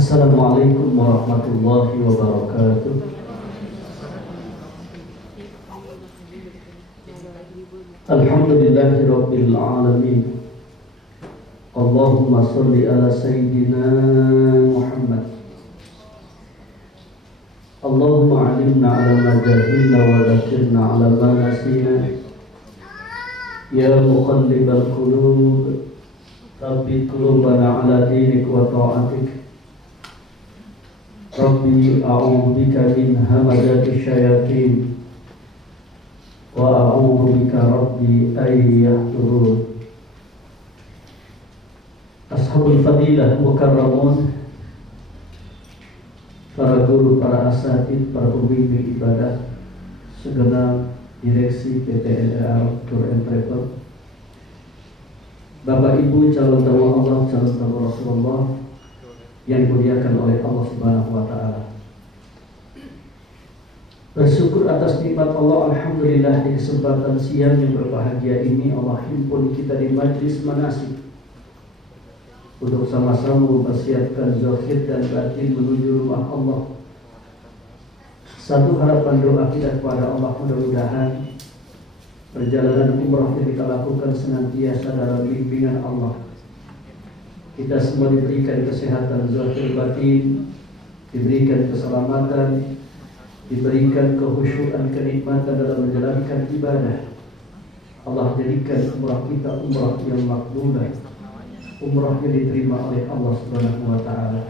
Assalamualaikum warahmatullahi wabarakatuh. Alhamdulillahi rabbil alamin. Allahumma sholli ala sayyidina Muhammad. Allahumma alimna ala ma jahilna wa dzakirna ala ma nasina. Ya muqallibal qulub, tsabbit qulubana ala dinik wa ta'atik. Rabbi a'udzu bika min hamazati syayatin wa a'udzu bika rabbi ay yahdurun. Ashabul fadilah mukarramun, para guru, para asatid, para pembimbing ibadah, segenap direksi PT LR Tour and Travel, Bapak Ibu calon tamu Allah, calon tamu Rasulullah yang dimuliakan oleh Allah Subhanahu wa taala. Bersyukur atas nikmat Allah, alhamdulillah, di kesempatan siang yang berbahagia ini Allah himpun kita di majlis manasik untuk sama-sama mempersiapkan zahir dan batin menuju rumah Allah. Satu harapan doa kita kepada Allah, mudah-mudahan perjalanan umrah yang kita lakukan senantiasa dalam bimbingan Allah. Kita semua diberikan kesehatan zahir batin, diberikan keselamatan, diberikan kehusyuan, kenikmatan dalam menjalankan ibadah. Allah jadikan umrah kita umrah yang makbulah, umrah yang diterima oleh Allah Subhanahu wa taala.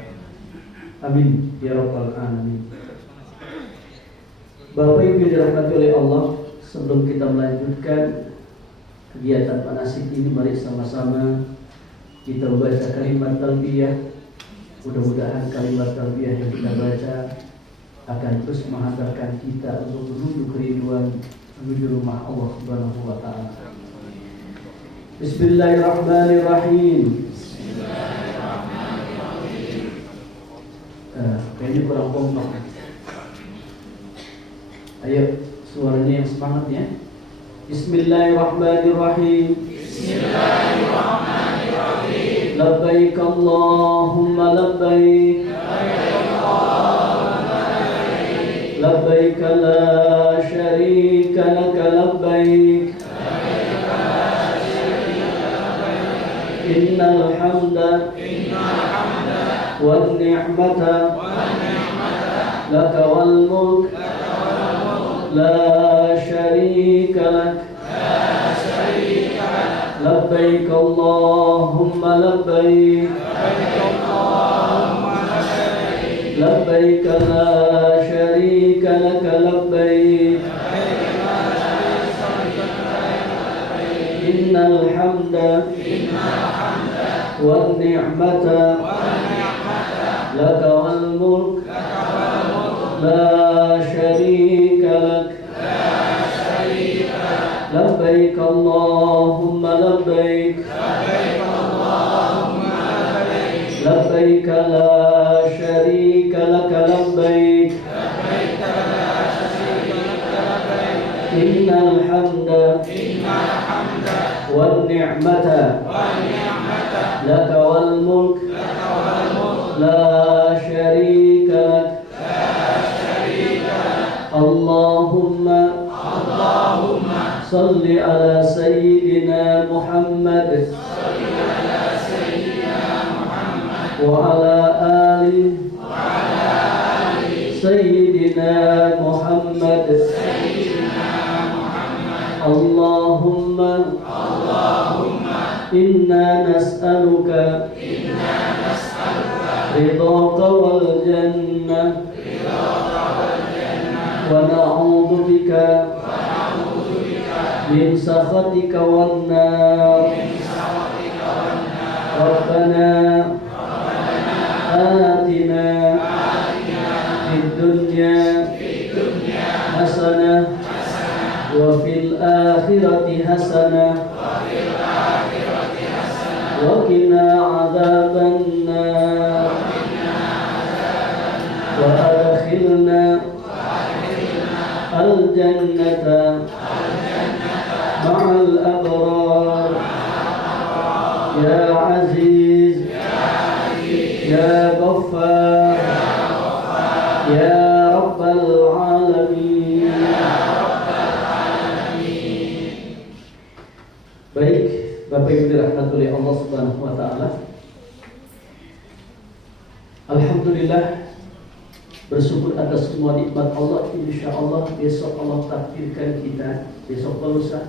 Amin ya rabbal alamin. Bapak Ibu yang dirahmati oleh Allah, sebelum kita melanjutkan kegiatan manasik ini, mari sama-sama kita baca kalimat talbiyah. Mudah-mudahan kalimat talbiyah yang kita baca akan terus menghantarkan kita untuk menuju kerinduan, menuju rumah Allah Subhanahu wa taala. Bismillahirrahmanirrahim. Kayaknya kurang kompak. Ayo suaranya yang semangat ya. Bismillahirrahmanirrahim. Bismillahirrahmanirrahim. Labbaik Allahumma labbaik. Labbaik la syarika laka labbaik. Innal hamda wan ni'mata laka wal mulk la syarika lak. Labbaik Allahumma labbaik. Labbaik la syarika laka labbaik. Innal hamda wan ni'mata laka wal mulk la syarika lak. Labbaik Allahumma labbaik. Labbaik la syarika laka labbaik. Innal hamda wan ni'mata laka wal mulk la syarika lak. Allahumma salli ala sayyidina Muhammad wa ala ali sayyidina Muhammad. Allahumma inna nas'aluka ridhaka wal jannah wa na'udzu bika min sakhatika wan nar. Rabbana atina fid dunya hasanah wa fil akhirati hasanah wa qina adzaban nar. Wa adkhilna al jannata ma'al abrar. Ya Aziz Ya Ghaffar dirahmati oleh Allah Subhanahu wa taala. Alhamdulillah, bersyukur atas semua nikmat Allah. Insyaallah besok Allah takdirkan kita, besok lusa.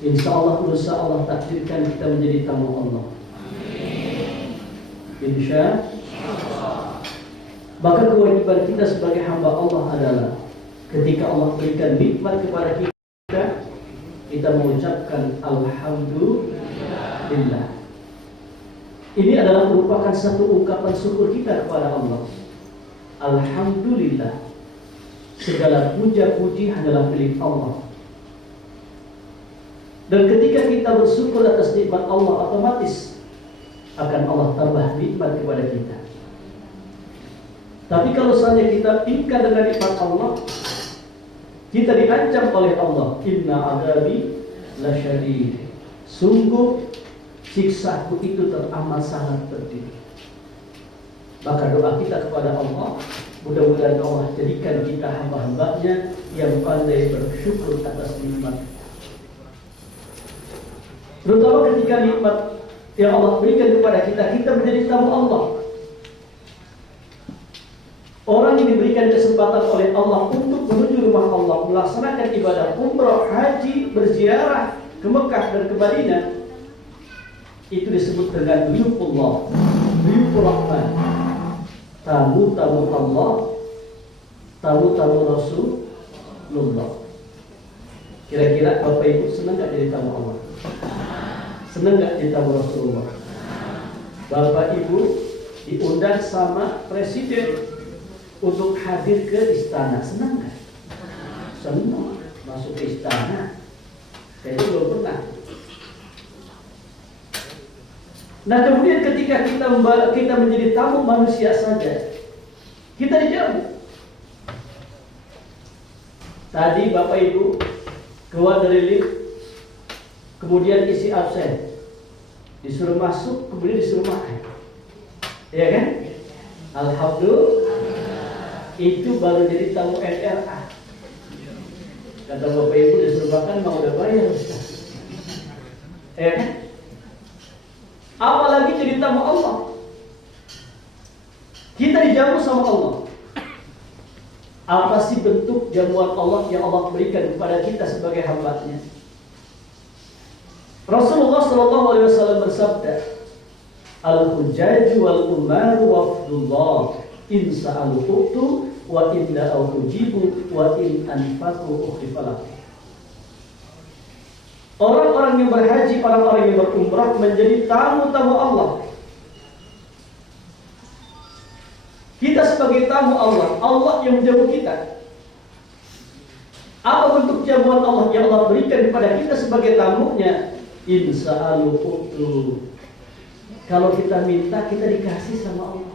Insyaallah lusa Allah takdirkan kita menjadi tamu Allah. Insyaallah. Maka kewajiban kita sebagai hamba Allah adalah ketika Allah berikan nikmat kepada kita mengucapkan alhamdulillah. Ini adalah merupakan satu ungkapan syukur kita kepada Allah. Alhamdulillah. Segala puja-puji hanyalah milik Allah. Dan ketika kita bersyukur atas nikmat Allah, otomatis akan Allah tambah nikmat kepada kita. Tapi kalau saja kita ingkar dengan nikmat Allah, kita diancam oleh Allah, inna adabi lasyadid. Sungguh siksaku itu teramat sangat pedih. Maka doa kita kepada Allah, mudah-mudahan Allah jadikan kita hamba-hambanya yang pandai bersyukur atas nikmat. Terutama ketika nikmat yang Allah berikan kepada kita menjadi tamu Allah. Orang yang diberikan kesempatan oleh Allah untuk menuju rumah Allah, melaksanakan ibadah umrah, haji, berziarah ke Mekah dan ke Madinah, itu disebut dengan duyufullah, duyufur rahman, tamu-tamu Allah, tamu-tamu Rasulullah. Kira-kira Bapak Ibu senang gak jadi tamu Allah? Senang gak jadi tamu Rasulullah? Bapak Ibu diundang sama Presiden untuk hadir ke istana, senang gak? Senang, masuk ke istana. Saya belum pernah. Nah kemudian ketika kita menjadi tamu manusia saja, kita dijamu. Tadi Bapak Ibu keluar dari lift, kemudian isi absen, disuruh masuk, kemudian disuruh makan, ya kan? Alhamdulillah, itu baru jadi tamu NRA. Kata Bapak Ibu disuruh makan, mau udah bayar, ya kan? Apalagi jadi tamu Allah. Kita dijamu sama Allah. Apa sih bentuk jamuan Allah yang Allah berikan kepada kita sebagai hamba-Nya? Rasulullah SAW bersabda, Al-hujjaju wal-umaru wafdullah, in sa'alu u'tu, wa in da'au ujibu, wa in anfaku ukhifalak. Orang-orang yang berhaji, orang-orang yang berumrah menjadi tamu-tamu Allah. Kita sebagai tamu Allah, Allah yang menjamu kita. Apa bentuk jamuan Allah yang Allah berikan kepada kita sebagai tamunya? Insa'alu u'tu. Kalau kita minta, kita dikasih sama Allah.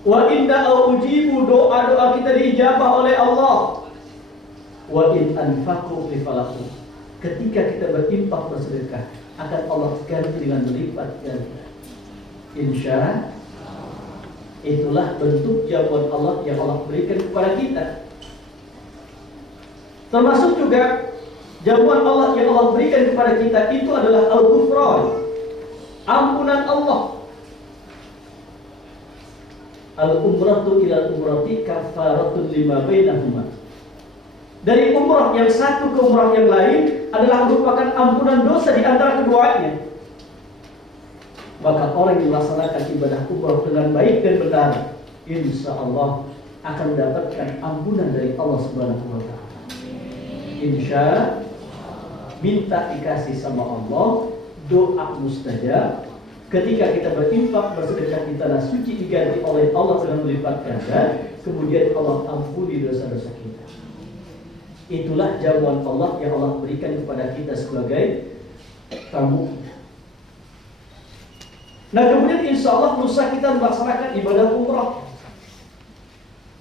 Wa inna ujibu, doa-doa kita diijabah oleh Allah. Wa in anfaqu falakum. Ketika kita berinfak bersedekah, akan Allah ganti dengan berlipat ganda. Insya itulah bentuk jamuan Allah yang Allah berikan kepada kita. Termasuk juga jamuan Allah yang Allah berikan kepada kita itu adalah al-ghufran, ampunan Allah. Al-umratu ila al-umrati kafaratun lima bainahuma. Dari umrah yang satu ke umrah yang lain adalah merupakan ampunan dosa di antara keduanya. Maka orang yang melaksanakan ibadah umrah dengan baik dan benar, insya Allah akan mendapatkan ampunan dari Allah Subhanahu wa taala. Insya minta dikasih sama Allah, doa mustajab. Ketika kita berinfak bersedekah di tanah suci diganti oleh Allah dengan melipat ganda, kemudian Allah ampuni dosa-dosa kita. Itulah jamuan Allah yang Allah berikan kepada kita sebagai tamu. Nah kemudian insya Allah lusa kita melaksanakan ibadah umrah.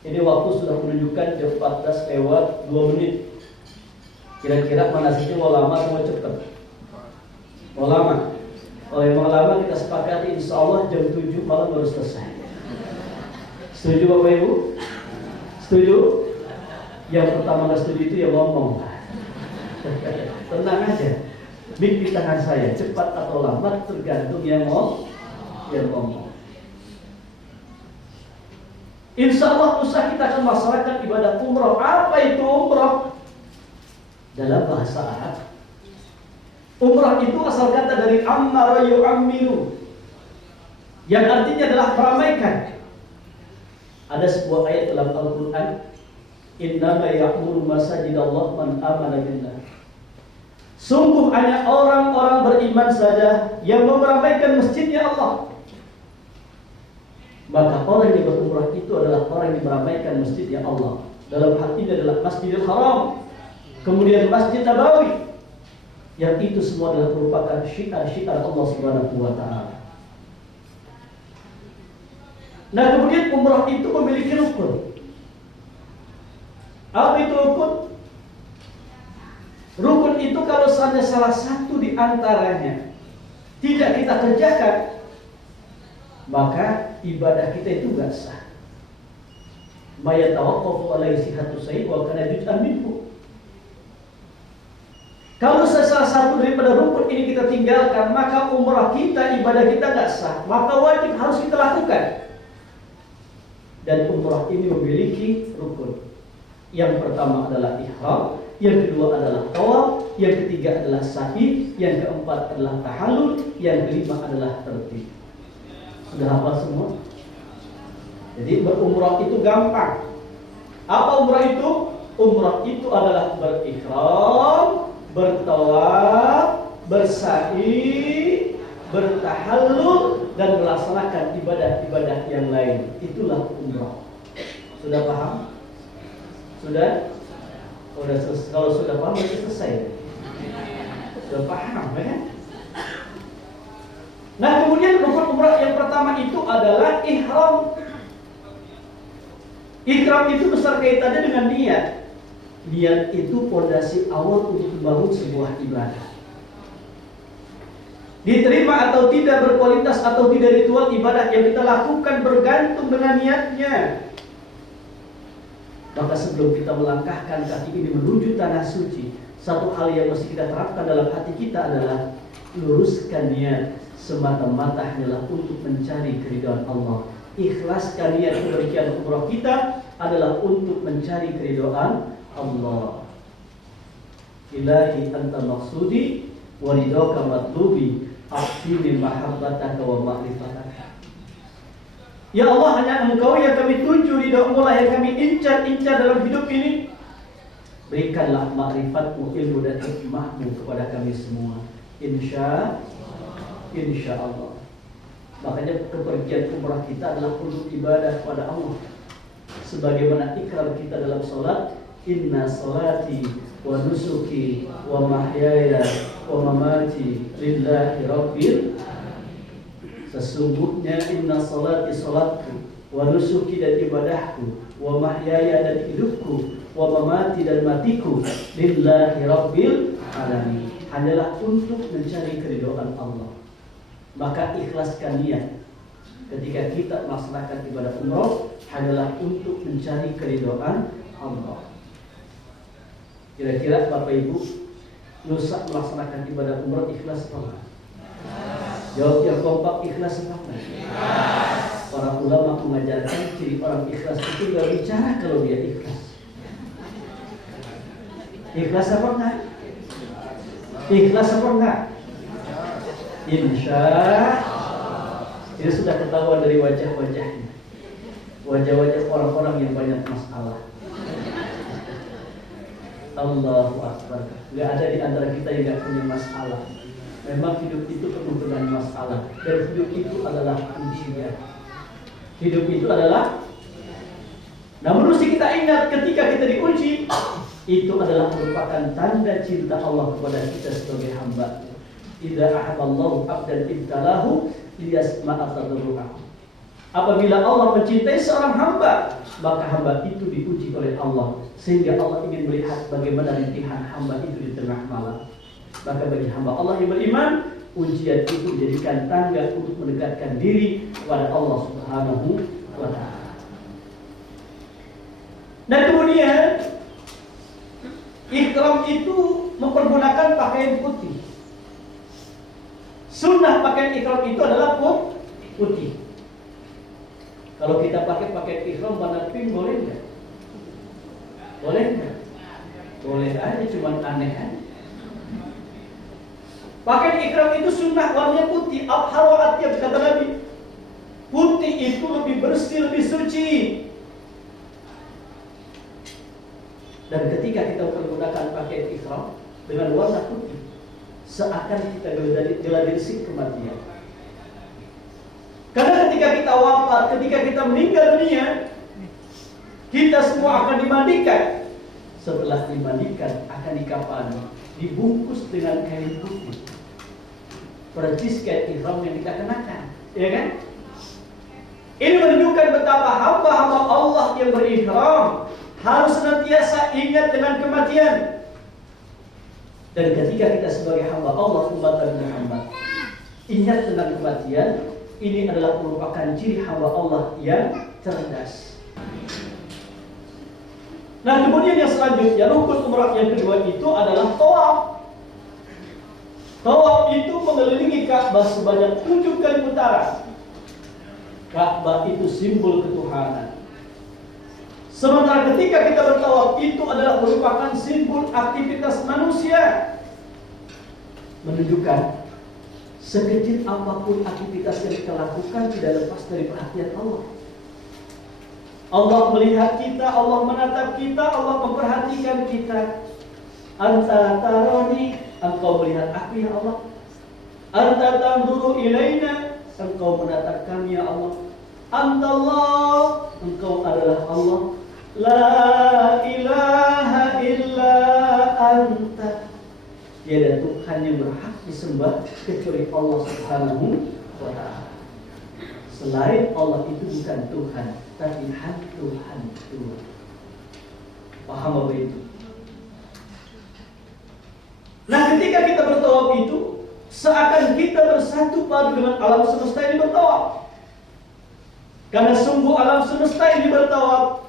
Ini waktu sudah menunjukkan jam 14 lewat 2 menit. Kira-kira manasiknya mau lama atau mau cepat? Mau lama. Kalau yang mau lama kita sepakati insya Allah jam 7 malam baru selesai. Setuju Bapak Ibu? Setuju? Yang pertama nggak setuju itu yang ngomong. Tenang aja. Mic di tangan saya, cepat atau lambat tergantung yang ngomong. Insya Allah lusa kita akan melaksanakan ibadah umrah. Apa itu umrah? Dalam bahasa Arab, umrah itu asal kata dari ammara yu'ammiru, yang artinya adalah meramaikan. Ada sebuah ayat dalam Al-Quran, innama ya'muru masajidallah man amana billah. Sungguh hanya orang-orang beriman saja yang meramaikan masjidnya Allah. Maka orang yang berumrah itu adalah orang yang meramaikan masjidnya Allah. Dalam hal ini adalah Masjidil Haram, kemudian Masjid Nabawi, yang itu semua adalah merupakan syiar-syiar Allah Subhanahu wa Ta'ala. Nah, kemudian umrah itu memiliki rukun. Apa itu rukun? Rukun itu kalau saja salah satu di antaranya tidak kita kerjakan, maka ibadah kita itu gak sah. Ma yatawaqqafu alaihi sihhatu syai' wa kana juz'an minhu. Kalau salah satu daripada rukun ini kita tinggalkan, maka umrah kita, ibadah kita gak sah. Maka wajib harus kita lakukan. Dan umrah ini memiliki rukun. Yang pertama adalah ihram, yang kedua adalah tawaf, yang ketiga adalah sa'i, yang keempat adalah tahallul, yang kelima adalah tertib. Sudah hafal semua? Jadi berumrah itu gampang. Apa umrah itu? Umrah itu adalah berihram, bertawaf, bersa'i, bertahallul, dan melaksanakan ibadah-ibadah yang lain. Itulah umrah. Sudah paham? Sudah? Kalau sudah paham berarti selesai. Sudah paham, kan? Nah, kemudian rukun umrah yang pertama itu adalah ihram. Ihram itu besar kaitannya dengan niat. Niat itu fondasi awal untuk membangun sebuah ibadah. Diterima atau tidak, berkualitas atau tidak, ritual ibadah yang kita lakukan bergantung dengan niatnya. Maka sebelum kita melangkahkan kaki ini menuju tanah suci, satu hal yang mesti kita terapkan dalam hati kita adalah luruskan niat semata-mata hanyalah untuk mencari keridhaan Allah. Ikhlaskan niat keberkian umrah kita adalah untuk mencari keridhaan Allah. Ilahi anta maksudi wa ridhaka matlubi aqfini mahabbataka wa ma'rifataka. Ya Allah, hanya Engkau yang kami tuju, ridha-Mu lah yang kami incar dalam hidup ini. Berikanlah ma'rifatmu, ilmu dan hikmahmu kepada kami semua. Insya Allah. Makanya kepergian umrah kita adalah untuk ibadah kepada Allah. Sebagaimana ikrar kita dalam salat, inna salati wa nusuki wa mahyaya wa mamati lillahi rabbil. Sesungguhnya inna salati salatku, wa nusuki dan ibadahku, wa mahyaya dan hidupku, wa mamati dan matiku lillahi rabbil alamin, hanyalah untuk mencari keridhaan Allah. Maka ikhlaskan niat ketika kita melaksanakan ibadah umrah hanyalah untuk mencari keridhaan Allah. Kira-kira Bapak Ibu lusa melaksanakan ibadah umrah ikhlas apa? Jawab yang kompak, ikhlas apa? Para ulama mengajarkan ciri orang ikhlas itu gak bicara kalau dia ikhlas. Ikhlas apa enggak? Ikhlas apa enggak? Insya ini sudah ketahuan dari wajah-wajahnya. Wajah-wajah orang-orang yang banyak masalah. Allahu Akbar. Gak ada di antara kita yang gak punya masalah. Memang hidup itu penuh dengan masalah. Dan hidup itu adalah ujian. Hidup itu adalah, namun mesti kita ingat ketika kita diuji, itu adalah merupakan tanda cinta Allah kepada kita sebagai hamba. Idza ahabballahu 'abdan ibtalahu liyasma'a tadarru'ahu. Apabila Allah mencintai seorang hamba, maka hamba itu diuji oleh Allah sehingga Allah ingin melihat bagaimana rintihan hamba itu di tengah malam. Maka bagi hamba Allah yang beriman, ujian itu menjadikan tangga untuk mendekatkan diri kepada Allah Subhanahu wa Ta'ala. Dan kemudian ikram itu mempergunakan pakaian putih. Sunnah pakaian ihram itu adalah putih. Kalau kita pakai pakaian ihram warna pink boleh nggak? Boleh nggak? Boleh aja, cuman aneh kan? Pakaian ihram itu sunnah warnanya putih. Athhar wa atyab, kata Nabi. Putih itu lebih bersih, lebih suci. Dan ketika kita menggunakan pakaian ihram dengan warna putih, seakan kita gladiresik kematian. Karena ketika kita wafat, ketika kita meninggal dunia, kita semua akan dimandikan. Setelah dimandikan, akan dikafani, dibungkus dengan kain putih, persis kain ihram yang kita kenakan, ya kan? Ini menunjukkan betapa hamba-hamba Allah yang berihram harus senantiasa ingat dengan kematian. Dan ketika kita sebagai hamba Allah, umat Nabi Muhammad, ingat tentang kematian, ini adalah merupakan ciri hamba Allah yang cerdas. Nah, kemudian yang selanjutnya, rukun umrah yang kedua itu adalah tawaf. Tawaf itu mengelilingi Ka'bah sebanyak 7 kali putaran. Ka'bah itu simbol ketuhanan. Sementara ketika kita bertawaf itu adalah merupakan simbol aktivitas manusia. Menunjukkan sekecil apapun aktivitas yang kita lakukan tidak lepas dari perhatian Allah. Allah melihat kita, Allah menatap kita, Allah memperhatikan kita. Anta tarani, engkau melihat aku ya Allah. Anta tanzuru ilaina, engkau menatap kami ya Allah. Anta Allah, engkau adalah Allah. La ilaha illa anta. Tiada Tuhan yang berhak disembah kecuali Allah Subhanahu wa ta'ala. Selain Allah itu bukan Tuhan, tapi hantu-hantu. Paham apa itu? Nah, ketika kita bertawaf itu seakan kita bersatu padu dengan alam semesta ini bertawaf. Karena sungguh alam semesta ini bertawaf.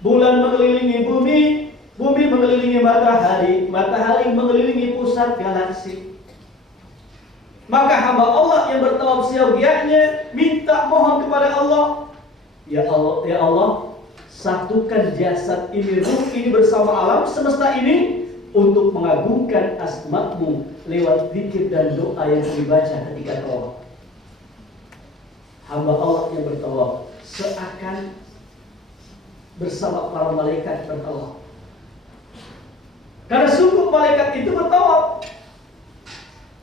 Bulan mengelilingi bumi, bumi mengelilingi matahari, matahari mengelilingi pusat galaksi. Maka hamba Allah yang bertawaf seyogianya minta mohon kepada Allah, ya Allah, satukan jasad ini, ruh ini bersama alam semesta ini untuk mengagungkan asma-Mu lewat zikir dan doa yang dibaca ketika tawaf. Hamba Allah yang bertawaf seakan bersama para malaikat bertawaf. Karena sungguh malaikat itu bertawaf.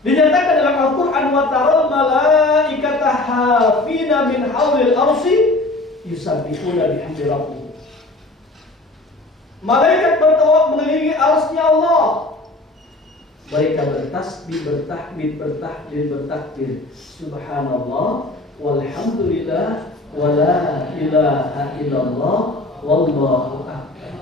Dinyatakan dalam Al-Quran, wa taral malaikata hafina min hawlil arsy yusabbihuna bihamdi rabbihim. Malaikat bertawaf mengelilingi arsy-Nya Allah. Mereka bertasbih, bertahmid, bertahlil, bertakbir. Subhanallah walhamdulillah wala ilaha illallah wallahu akbar.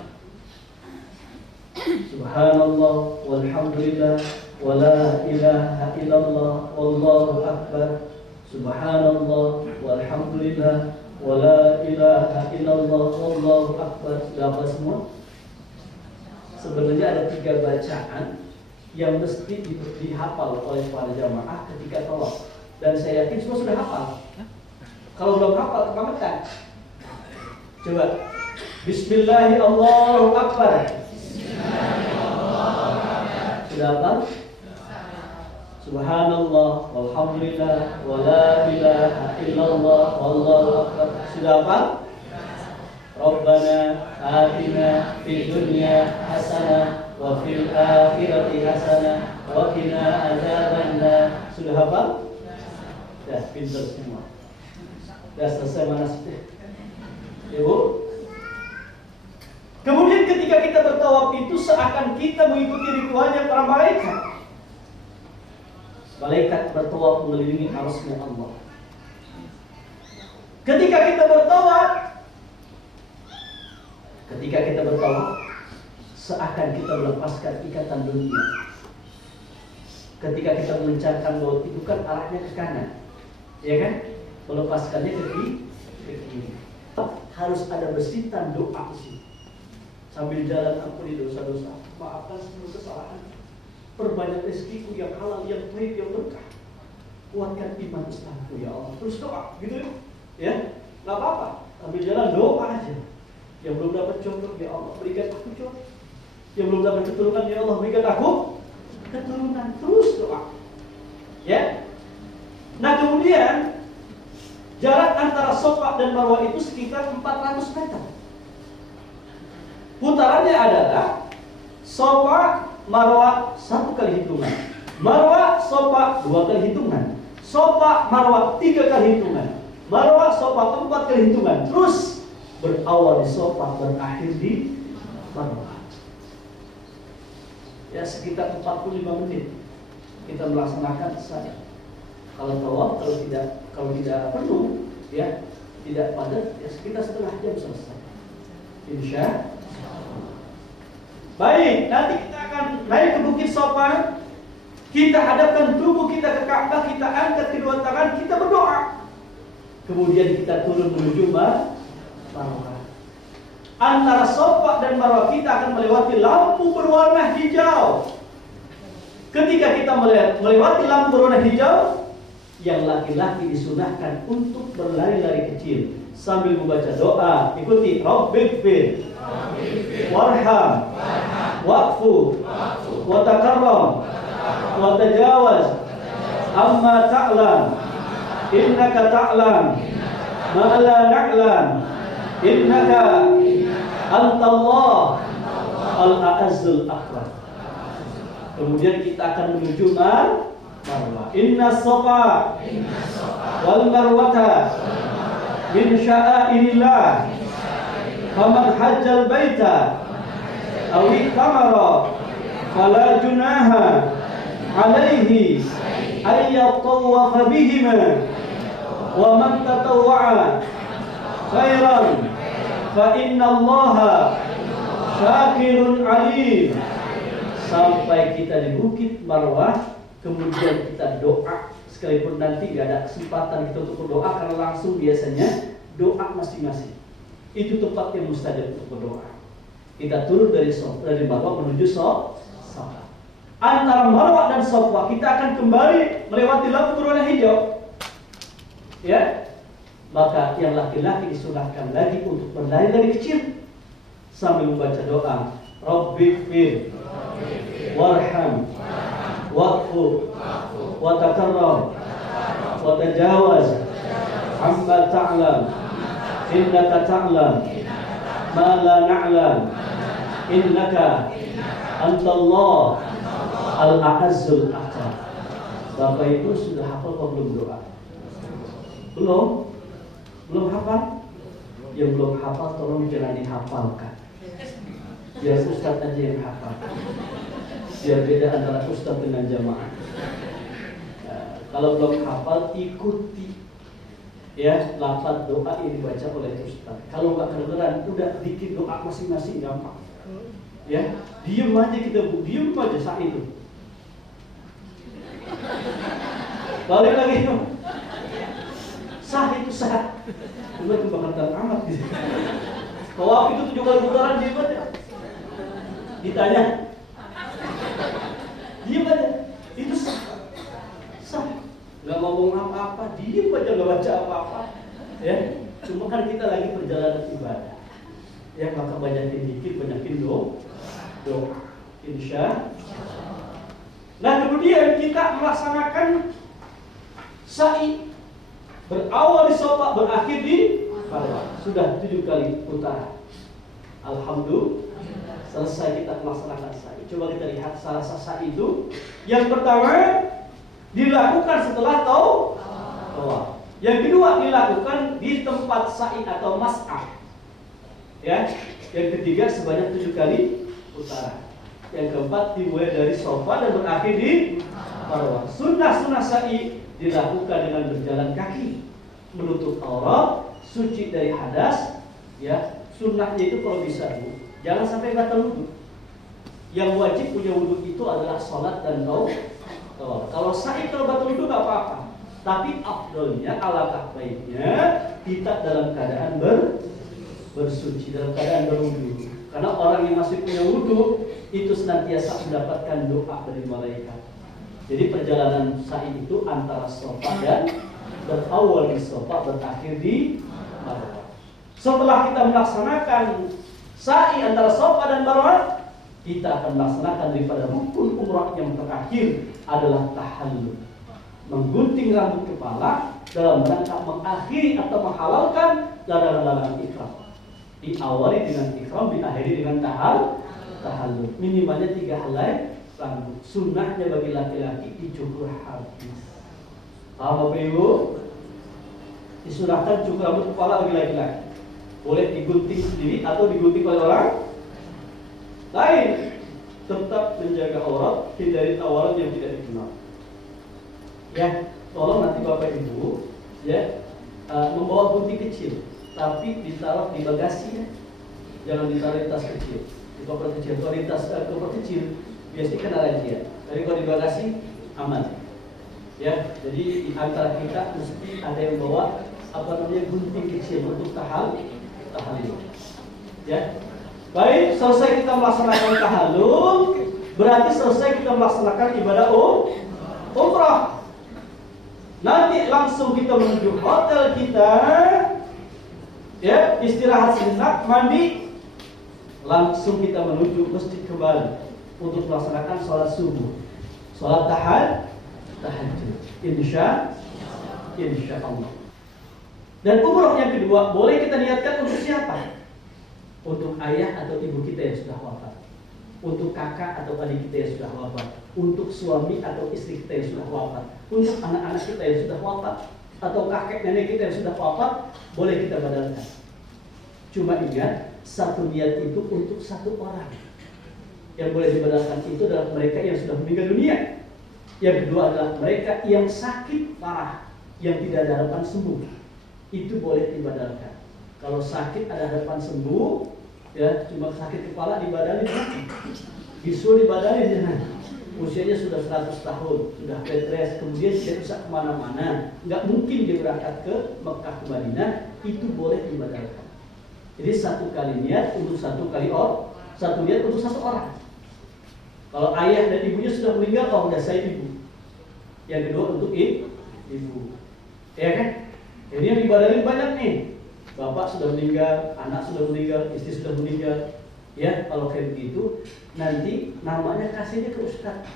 Subhanallah walhamdulillah wala ilaha illallah wallahu akbar. Subhanallah walhamdulillah wala ilaha illallah wallahu akbar. Sudah apa semua? Sebenarnya ada 3 bacaan yang mesti dihafal oleh para jamaah ketika tawaf. Dan saya yakin semua sudah hafal. Kalau belum hafal, kebangetan. Coba. Bismillahirrahmanirrahim. Sudah hafal? Subhanallah walhamdulillah wala ilaha illallah wallahu akbar. Sudah hafal? Rabbana atina fid dunya hasanah wa fil akhirati hasanah wa qina adzabannar. Sudah hafal? Dah pintar semua. Dah selesai manasik. Ibu. Kemudian ketika kita bertawaf itu seakan kita mengikuti ritualnya para malaikat. Malaikat bertawaf mengelilingi arsy-Nya Allah. Ketika kita bertawaf, seakan kita melepaskan ikatan dunia. Ketika kita mengencangkan baut itu kan arahnya ke kanan, ya kan? Melepaskannya ke kiri. Harus ada besitan doa sih. Sambil jalan ampuni dosa-dosa, maafkan semua kesalahan. Perbanyak rezekiku yang halal, yang baik, yang berkah. Kuatkan iman Islamku ya Allah. Terus doa gitu ya. Nggak apa-apa, ambil jalan doa aja. Yang belum dapat jodoh ya Allah berikan aku jodoh. Yang belum dapat keturunan ya Allah berikan aku keturunan. Terus doa. Ya. Nah kemudian jarak antara Safa dan Marwah itu sekitar 400 meter. Putarannya adalah Safa, Marwah 1 kali hitungan, Marwah, Safa 2 kali hitungan, Safa, Marwah 3 kali hitungan, Marwah, Safa 4 kali hitungan. Terus berawal di Safa, berakhir di Marwah. Ya sekitar 45 menit kita melaksanakan saja. Kalau tawaf, kalau tidak penuh, ya tidak padat, ya sekitar setengah jam selesai. Insya. Baik, nanti kita akan naik ke Bukit Safa. Kita hadapkan tubuh kita ke Ka'bah, kita angkat kedua tangan, kita berdoa. Kemudian kita turun menuju Marwah. Antara Safa dan Marwah kita akan melewati lampu berwarna hijau. Ketika kita melewati lampu berwarna hijau, yang laki-laki disunahkan untuk berlari-lari kecil sambil membaca doa. Ikuti, Rabbighfir, warham, wa'fu, wa takarram, wa tajawaz, amma ta'lam, innaka ta'lam, ma la na'lam, innaka antallah al-a'azzul akbar. Kemudian kita akan menuju Marwah. Inna Safa wal Marwata min sya'airillah. Faman hajjal baita aw itamara fala junaha alaihi ay yatawafa bihima wa man tatawwa'a khairan fa innallaha syakirun alim. Sampai kita di Bukit Marwah, kemudian kita doa, sekalipun nanti gak ada kesempatan kita untuk berdoa karena langsung biasanya doa masing-masing. Itu tempat yang mustajab untuk berdoa. Kita turun dari Marwah menuju Safa. Antara Marwah dan Safa kita akan kembali melewati lampu berwarna hijau. Ya, maka yang laki-laki disunahkan lagi untuk berlari-lari kecil sambil membaca doa, Rabbighfir, warham, wa'fu, wa takarram, wa tajawaz, amma ta'lam, innaka ta'lam, ma la na'lam, innaka antallah al-a'azzul akbar. Bapak Ibu sudah hafal atau belum doa? Belum hafal? Yang belum hafal tolong jangan dihafalkan. Biar Ustaz aja yang hafal. Biar beda antara Ustaz dengan jamaah. Nah, kalau belum hafal ikuti ya lafaz doa yang dibaca oleh Ustaz. Kalau nggak kedengeran udah bikin doa masing-masing gampang. Ya, diem aja kita diem aja saat itu. Balik lagi sah itu sah. Cuma kebangatan amat gitu. Tawaf itu 7 kali putaran diem aja. Ditanya diem aja. Itu sah. Nggak ngomong apa-apa, diem aja, nggak baca apa-apa. Ya, cuma kan kita lagi perjalanan ibadah. Ya, maka banyakin dikit, banyakin doa. Insya. Nah, kemudian kita melaksanakan sa'i. Berawal di Safa, berakhir di Marwah. Sudah 7 kali putaran. Alhamdulillah. Selesai kita melaksanakan sa'i. Coba kita lihat salah sa'i itu. Yang pertama dilakukan setelah tawaf. Yang kedua dilakukan di tempat sa'i atau mas'ah. Ya. Yang ketiga sebanyak 7 kali putaran. Yang keempat dimulai dari Safa dan berakhir di Marwah. Sunnah sa'i dilakukan dengan berjalan kaki, menutup aurat, suci dari hadas. Ya, sunnahnya itu kalau bisa Bu, jangan sampai batal wudu. Yang wajib punya wudu itu adalah sholat dan tawaf. Kalau sa'i kalau batal wudu nggak apa-apa. Tapi afdolnya, alangkah baiknya kita dalam keadaan bersuci, dalam keadaan berwudu. Karena orang yang masih punya wudhu itu senantiasa mendapatkan doa dari malaikat. Jadi perjalanan sa'i itu antara Safa dan berawal di Safa, berakhir di Marwah. Setelah kita melaksanakan sa'i antara Safa dan Marwah, kita akan melaksanakan daripada rukun umrah yang terakhir adalah tahallul, menggunting rambut kepala dalam rangka mengakhiri atau menghalalkan larangan-larangan ihram. Diawali dengan ihram, diakhiri dengan tahallul. Minimalnya 3 helai rambut. Sunnahnya bagi laki-laki dicukur habis. Paham Bapak Ibu? Disunahkan cukur rambut kepala bagi laki-laki. Boleh digunting sendiri atau digunting oleh orang lain. Tetap menjaga aurat, hindari tawaran yang tidak dikenal. Ya, tolong nanti Bapak Ibu ya membawa gunting kecil, tapi ditaruh di bagasi ya. Jangan ditaruh di tas kecil, di koper kecil. Kalau di tas koper kecil biasanya kena razia. Tapi kalau di bagasi aman. Ya, jadi di antara kita mesti ada yang bawa gunting kecil untuk tahallul. Ya. Baik, selesai kita melaksanakan tahallul, berarti selesai kita melaksanakan ibadah umrah. Nanti langsung kita menuju hotel kita, ya, istirahat sejenak, mandi, langsung kita menuju masjid kembali untuk melaksanakan sholat subuh, sholat tahajud, insya Allah. Dan umrah yang kedua boleh kita niatkan untuk siapa? Untuk ayah atau ibu kita yang sudah wafat, untuk kakak atau adik kita yang sudah wafat, untuk suami atau istri kita yang sudah wafat, untuk anak-anak kita yang sudah wafat, atau kakek nenek kita yang sudah wafat, boleh kita badalkan. Cuma ingat, satu niat itu untuk satu orang. Yang boleh dibadalkan itu adalah mereka yang sudah meninggal dunia. Yang kedua adalah mereka yang sakit parah, yang tidak ada harapan sembuh. Itu boleh dibadalkan. Kalau sakit ada harapan sembuh, ya cuma sakit kepala dibadalin, bisul dibadalin jangan. Usianya sudah 100 tahun, sudah bed rest, kemudian tidak bisa kemana-mana, nggak mungkin dia berangkat ke Mekah ke Madinah, itu boleh dibadalkan. Jadi satu kali niat untuk satu niat untuk satu orang. Kalau ayah dan ibunya sudah meninggal, kalau udah saya ibu. Yang kedua untuk ibu, ya kan? Jadi yang dibadalin banyak nih. Bapak sudah meninggal, anak sudah meninggal, istri sudah meninggal. Ya, kalau kayak begitu, nanti namanya kasihnya ke Ustadz.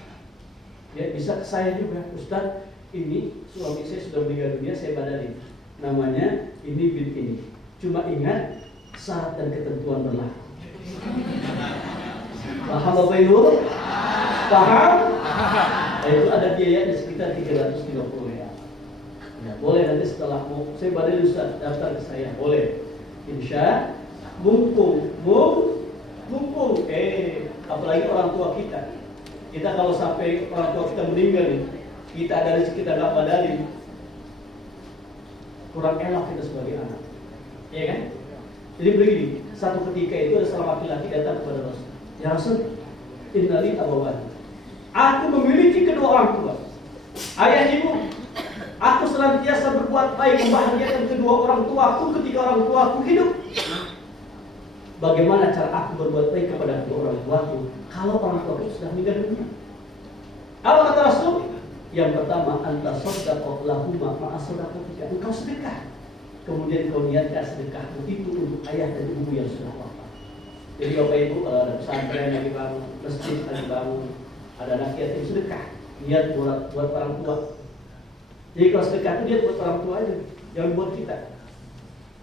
Ya, bisa ke saya juga, Ustadz. Ini suami saya sudah meninggal dunia, saya badalin. Namanya ini bin ini. Cuma ingat syarat dan ketentuan berlaku. Paham Bapak Ibu? Paham? Nah, itu ada biaya di sekitar 350 ya. Ya, boleh nanti setelah saya badalin Ustaz, daftar ke saya, boleh. Insya mumpung apalagi orang tua kita. Kita kalau sampai orang tua kita meninggal nih, kita ada rezeki kita nggak badalin, kurang enak kita sebagai anak, ya kan? Jadi begini, satu ketika itu ada seorang laki-laki datang kepada Rasul. Ya Rasul, innali abawani. Aku memiliki kedua orang tua, ayah ibu. Aku senantiasa berbuat baik, membahagiakan kedua orang tuaku ketika orang tuaku hidup. Bagaimana cara aku berbuat baik kepada kedua orang tuaku kalau orang tuaku sudah meninggal dunia? Apa kata Rasul? Yang pertama, anta shadaqah lahuma ma'a shadaqatika. Engkau sedekah. Kemudian kau niatkan sedekahmu itu untuk ayah dan ibu yang sudah wafat. Jadi Bapak Ibu, kalau ada pesantren yang dibangun, masjid yang dibangun, ada anak yatim, sedekah. Niat buat orang tua. Jadi kalau sedekah itu dia buat orang tua aja, jangan buat kita.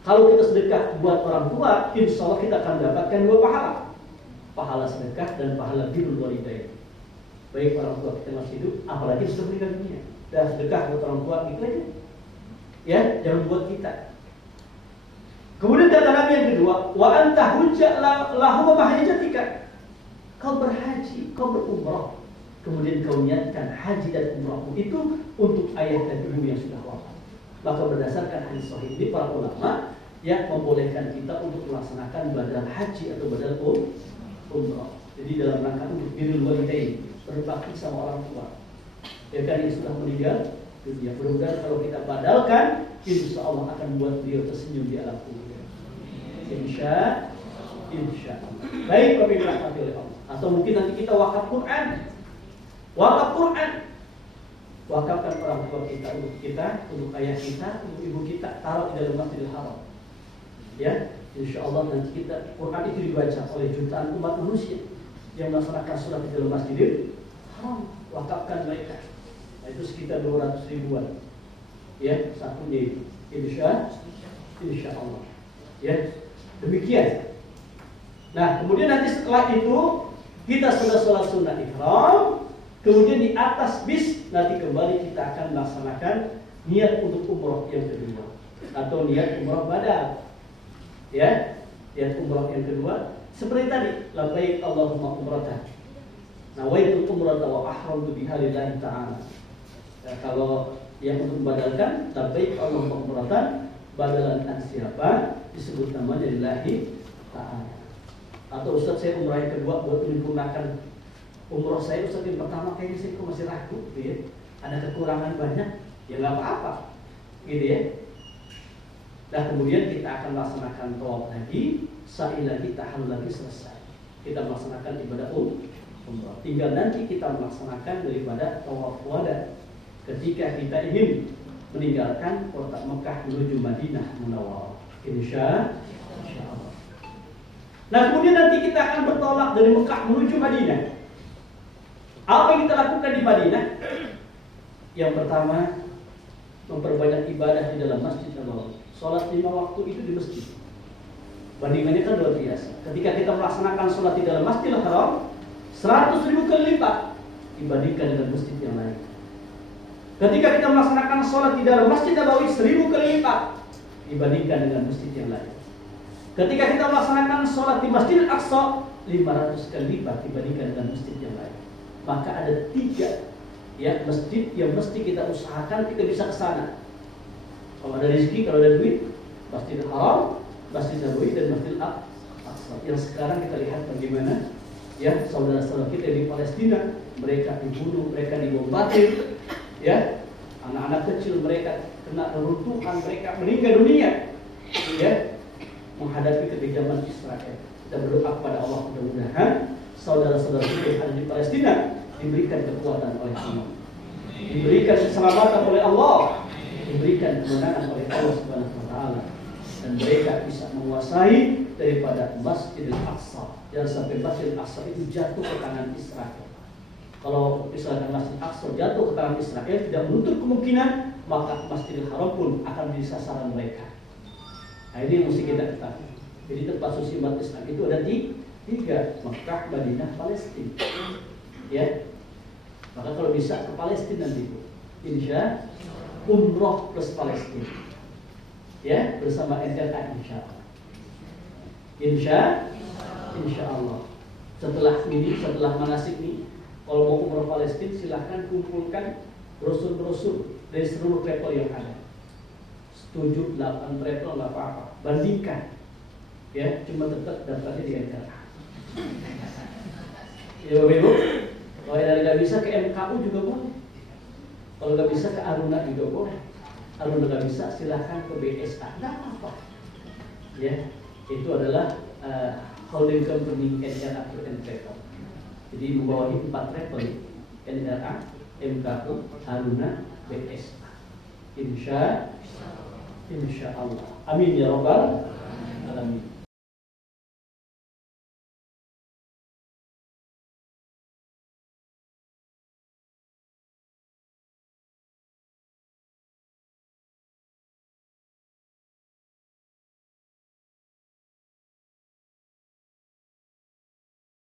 Kalau kita sedekah buat orang tua, insya Allah kita akan mendapatkan 2 pahala. Pahala sedekah dan pahala birrul walidain. Baik orang tua kita masih hidup, apalagi sudah meninggal dunia. Dan sedekah buat orang tua gitu aja. Ya, jangan buat kita. Kemudian kata Nabi yang kedua, wa anta hujja lahu wa mahajjatika. Kau berhaji, kau berumrah. Kemudian kau niatkan haji dan umrahmu itu untuk ayah dan ibu yang sudah wafat. Maka berdasarkan hadis sahih ini para ulama yang membolehkan kita untuk melaksanakan badal haji atau badal umrah. Jadi dalam rangka untuk birrul walidain, berbakti sama orang tua. Ya kan yang sudah meninggal dunia. Mudah-mudahan kalau kita badalkan, insya Allah akan membuat beliau tersenyum di alam kubur. Insya Insya Allah. Baik Bapak Ibu dirahmati oleh Allah. Atau mungkin nanti kita wakaf Quran. Wakaf Quran. Wakafkan orang tua kita, untuk ayah kita, untuk ibu kita, taruh di dalam Masjidil Haram. Ya, insya Allah nanti kita Quran itu dibaca oleh jutaan umat manusia yang melaksanakan sholat di dalam Masjidil Haram. Wakafkan mereka. Nah, itu sekitar 200 ribuan. Ya, satu di insya Allah. Ya, demikian. Nah, kemudian nanti setelah itu kita sudah sholat sunnah ihram, kemudian di atas bis nanti kembali kita akan melaksanakan niat untuk umroh yang kedua atau niat umroh badal. Ya, niat umroh yang kedua seperti tadi, labbaik Allahumma umratan. Nawaitu umrata wa ahramtu biha lillahi ta'ala. Ya, kalau yang untuk membadalkan labbaik Allahumma umratan, badalan an siapa disebut namanya lillahi ta'ala. Atau Ustaz saya umrah yang kedua buat menyempurnakan umroh saya, Ustaz yang pertama kayaknya saya masih ragu gitu ya. Ada kekurangan banyak, ya nggak apa-apa gitu ya. Nah kemudian kita akan melaksanakan tawaf lagi, sa'i lagi, tahallul lagi, selesai. Kita melaksanakan ibadah umrah. Tinggal nanti kita melaksanakan daripada tawaf wada ketika kita ingin meninggalkan kota Mekah menuju Madinah Munawwarah. Insya Allah. Nah kemudian nanti kita akan bertolak dari Mekah menuju Madinah. Apa yang kita lakukan di Madinah? Yang pertama, memperbanyak ibadah di dalam Masjid Nabawi. Sholat 5 waktu itu di masjid. Bandingannya kan luar biasa. Ketika kita melaksanakan sholat di dalam Masjidil Haram, 100.000 kali lipat dibandingkan dengan masjid yang lain. Ketika kita melaksanakan sholat di dalam Masjid Nabawi, 1000 kali lipat dibandingkan dengan masjid yang lain. Ketika kita melaksanakan sholat di Masjidil Aqsa, 500 kali lipat dibandingkan dengan masjid yang lain. Maka ada 3 ya masjid yang mesti kita usahakan kita bisa ke sana. Kalau ada rezeki, kalau ada duit, Masjidil Haram, Masjid Nabawi dan Masjidil Aqsa. Yang sekarang kita lihat bagaimana ya saudara-saudara kita di Palestina, mereka dibunuh, mereka dibombardir, ya anak-anak kecil mereka kena reruntuhan, mereka meninggal dunia, ya menghadapi kekejaman Israel. Kita berdoa kepada Allah mudah-mudahan saudara-saudara kita yang ada di Palestina diberikan kekuatan oleh Allah, diberikan keselamatan oleh Allah, diberikan kemenangan oleh Allah Subhanahu wa taala, dan mereka bisa menguasai daripada Masjidil Aqsa. Jangan sampai Masjidil Aqsa itu jatuh ke tangan Israel. Kalau misalkan Masjidil Aqsa jatuh ke tangan Israel, tidak menutup kemungkinan maka Masjidil Haram pun akan menjadi sasaran mereka. Nah ini yang mesti kita ketahui. Jadi tempat suci umat Islam itu ada 3, Mekah, Madinah, Palestina. Ya, maka kalau bisa ke Palestina nanti, insya umroh plus Palestina. Ya, bersama NLA insya Allah. Insya Allah. Setelah manasik ini, kalau mau umroh Palestina silahkan kumpulkan brosur-brosur dari seluruh travel yang ada. 7, 8 travel nggak apa-apa. Bandingkan, ya cuma tetap daftarnya di NLA. Ya Ibu, kalau nggak bisa ke MKU juga boleh. Kalau nggak bisa ke Aruna juga boleh. Kalau nggak bisa silahkan ke BSA, nggak apa-apa. Ya, itu adalah holding company NLA and Travel. Jadi membawahi 4 travel, NLA, MKU, Aruna, BSA. Insya Allah. Amin ya Rabbal Alamin.